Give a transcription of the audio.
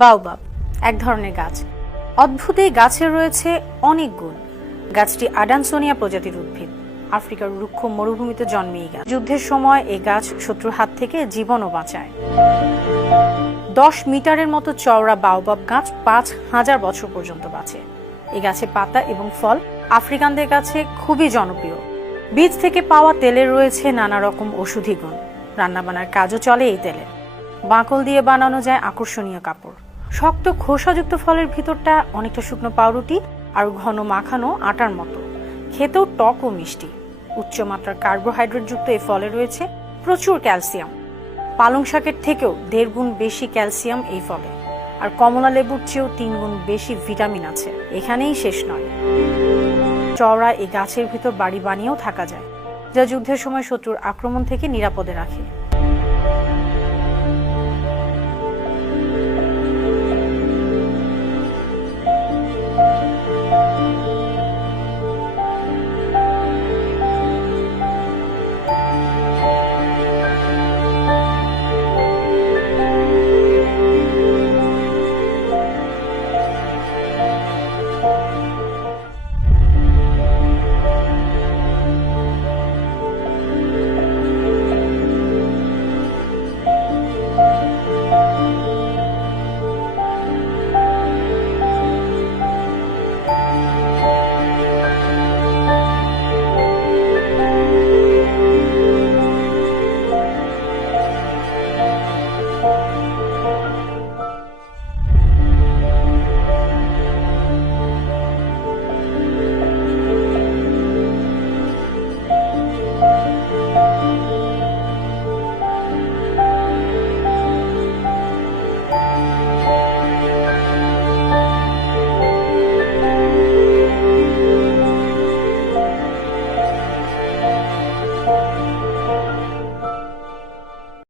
Baobab এক ধরনের গাছ। অদ্ভুত এই গাছের রয়েছে অনেক গুণ। গাছটি আডানসোনিয়া প্রজাতির উদ্ভিদ। আফ্রিকার রুক্ষ মরুভূমিতে জন্মে এই গাছ। যুদ্ধের সময় এই গাছ শত্রুর হাত থেকে জীবনও বাঁচায়। 10 মিটারের মতো চওড়া বাওবাব গাছ 5000 বছর পর্যন্ত বাঁচে। এই গাছে পাতা এবং ফল আফ্রিকানদের কাছে খুবই জনপ্রিয়। বীজ থেকে পাওয়া তেলের রয়েছে নানা রকম ঔষধি গুণ। রান্নাবান্নার কাজও চলে এই তেলে। বাকল দিয়ে বানানো যায় আকর্ষণীয় কাপড়। শক্ত খোসাযুক্ত ফলের ভিতরটা অনেকটা শুকনো পাউরুটি আর ঘন মাখানো আটার মতো। খেতেও টক ও মিষ্টি। উচ্চমাত্রার কার্বোহাইড্রেট যুক্ত এই ফলে রয়েছে প্রচুর ক্যালসিয়াম। পালং শাকের থেকেও 1.5 গুণ বেশি ক্যালসিয়াম এই ফলে। আর কমলা লেবুর চেয়েও 3 গুণ বেশি ভিটামিন আছে। এখানেই শেষ নয়, চওড়া এই গাছের ভিতর বাড়ি বানিয়েও থাকা যায়, যা যুদ্ধের সময় শত্রুর আক্রমণ থেকে নিরাপদে রাখে।